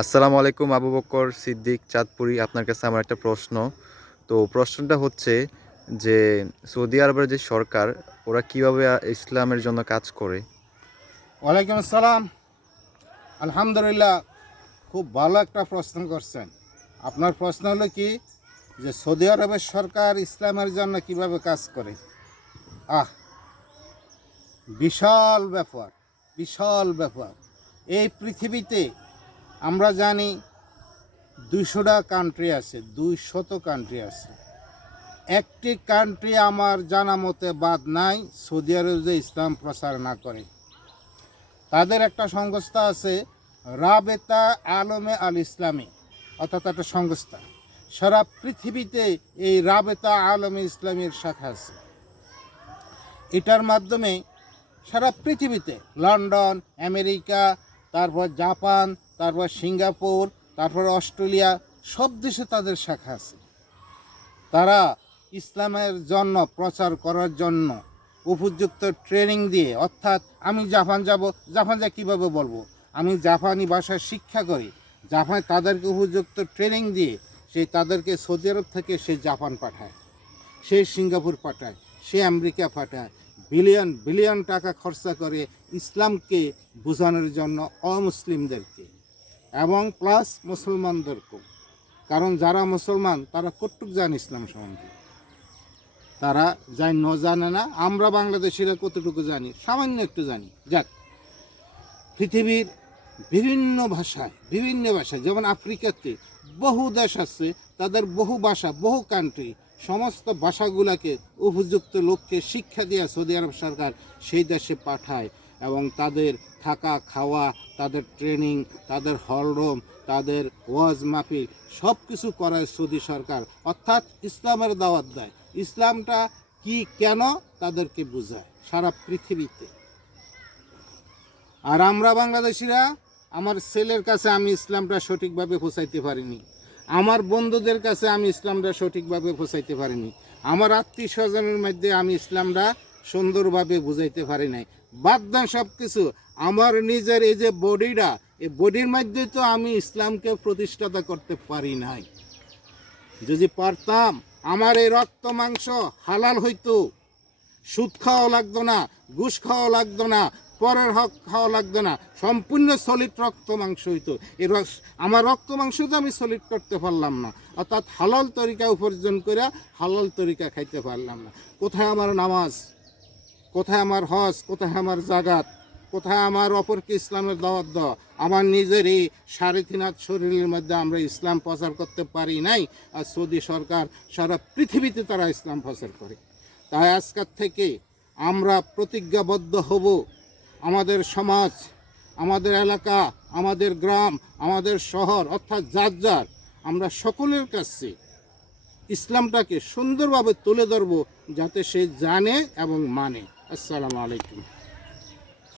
আসসালামু আলাইকুম আবু বক্কর সিদ্দিক, চাঁদপুরি। আপনার কাছে আমার একটা প্রশ্ন। তো প্রশ্নটা হচ্ছে যে, সৌদি আরবের যে সরকার, ওরা কীভাবে ইসলামের জন্য কাজ করে? ওয়ালাইকুম আসসালাম। আলহামদুলিল্লাহ, খুব ভালো একটা প্রশ্ন করছেন। আপনার প্রশ্ন হলো কি, যে সৌদি আরবের সরকার ইসলামের জন্য কীভাবে কাজ করে? আহ, বিশাল ব্যাপার বিশাল ব্যাপার। এই পৃথিবীতে আমরা জানি দুইশোটা কান্ট্রি আছে, দুইশত কান্ট্রি আছে। একটি কান্ট্রি আমার জানা মতে বাদ নাই, সৌদি আরব যে ইসলাম প্রচার না করে। তাদের একটা সংস্থা আছে, রাবেতা আলমে আল ইসলামী। অর্থাৎ একটা সংস্থা। সারা পৃথিবীতে এই রাবেতা আলমে ইসলামের শাখা আছে। এটার মাধ্যমে সারা পৃথিবীতে, লন্ডন, আমেরিকা তারপর জাপান, তারপর সিঙ্গাপুর, তারপর অস্ট্রেলিয়া, সব দেশে তাদের শাখা আছে। তারা ইসলামের জন্য প্রচার করার জন্য উপযুক্ত ট্রেনিং দিয়ে, অর্থাৎ আমি জাপান যাব, জাপান যা কীভাবে বলব? আমি জাপানি ভাষায় শিক্ষা করি, জাপান তাদেরকে উপযুক্ত ট্রেনিং দিয়ে সেই তাদেরকে সৌদি আরব থেকে সে জাপান পাঠায়, সে সিঙ্গাপুর পাঠায়, সে আমেরিকা পাঠায় বিলিয়ন বিলিয়ন টাকা খরচা করে ইসলামকে বোঝানোর জন্য অমুসলিমদেরকে। এবং প্লাস মুসলমানদেরকেও। কারণ যারা মুসলমান, তারা কটুক জান ইসলাম সম্বন্ধে? তারা যাই ন জানে না, আমরা বাংলাদেশিরা কতটুকু জানি? সামান্য একটু জানি। যাক, পৃথিবীর বিভিন্ন ভাষায় বিভিন্ন ভাষায়, যেমন আফ্রিকাতে বহু দেশ আছে, তাদের বহু ভাষা, বহু কান্ট্রি সমস্ত ভাষাগুলোকে উপযুক্ত লোককে শিক্ষা দেওয়া সৌদি আরব সরকার সেই দেশে পাঠায় এবং তাদের থাকা, খাওয়া, তাদের ট্রেনিং, তাদের হলরুম, তাদের ওয়াজ মাহফিল সব কিছু করায় সৌদি সরকার। অর্থাৎ ইসলামের দাওয়াত দেয়। ইসলামটা কি, কেন, তাদেরকে বোঝায় সারা পৃথিবীতে। আর আমরা বাংলাদেশিরা, আমার ছেলের কাছে আমি ইসলামটা সঠিকভাবে পৌঁছাইতে পারিনি। আমার বন্ধুদের কাছে আমি ইসলামটা সঠিকভাবে পৌঁছাইতে পারিনি। আমার আত্মীয় স্বজনের মধ্যে আমি ইসলামটা সুন্দরভাবে বুঝাইতে পারি নাই। বাদ দেন সব কিছু আমার নিজের এই যে বডিটা, এই বডির মধ্যে তো আমি ইসলামকে প্রতিষ্ঠাতা করতে পারি নাই। যদি পারতাম, আমার এই রক্ত, মাংস হালাল হইতো। সুদ খাওয়া লাগতো না, ঘুষ খাওয়া লাগতো না পরের হক খাওয়া লাগতো না। সম্পূর্ণ সলিড রক্ত মাংস হইতো এর আমার রক্ত মাংস তো আমি সলিড করতে পারলাম না। অর্থাৎ হালাল তরিকা উপার্জন করে হালাল তরিকা খাইতে পারলাম না। কোথায় আমার নামাজ? কোথায় আমার হজ? কোথায় আমার জাগাত কোথায় আমার অপরকে ইসলামের দাওয়াত দেওয়া? আমার নিজের এই সাড়ে তিন হাত শরীরের মধ্যে আমরা ইসলাম প্রচার করতে পারি নাই, আর সৌদি সরকার সারা পৃথিবীতে তারা ইসলাম প্রচার করে। তাই আজকের থেকে আমরা প্রতিজ্ঞাবদ্ধ হব। আমাদের সমাজ, আমাদের এলাকা, আমাদের গ্রাম, আমাদের শহর, অর্থাৎ যার যার, আমরা সকলের কাছে ইসলামটাকে সুন্দরভাবে তুলে ধরবো যাতে সে জানে এবং মানে। আসসালামু আলাইকুম।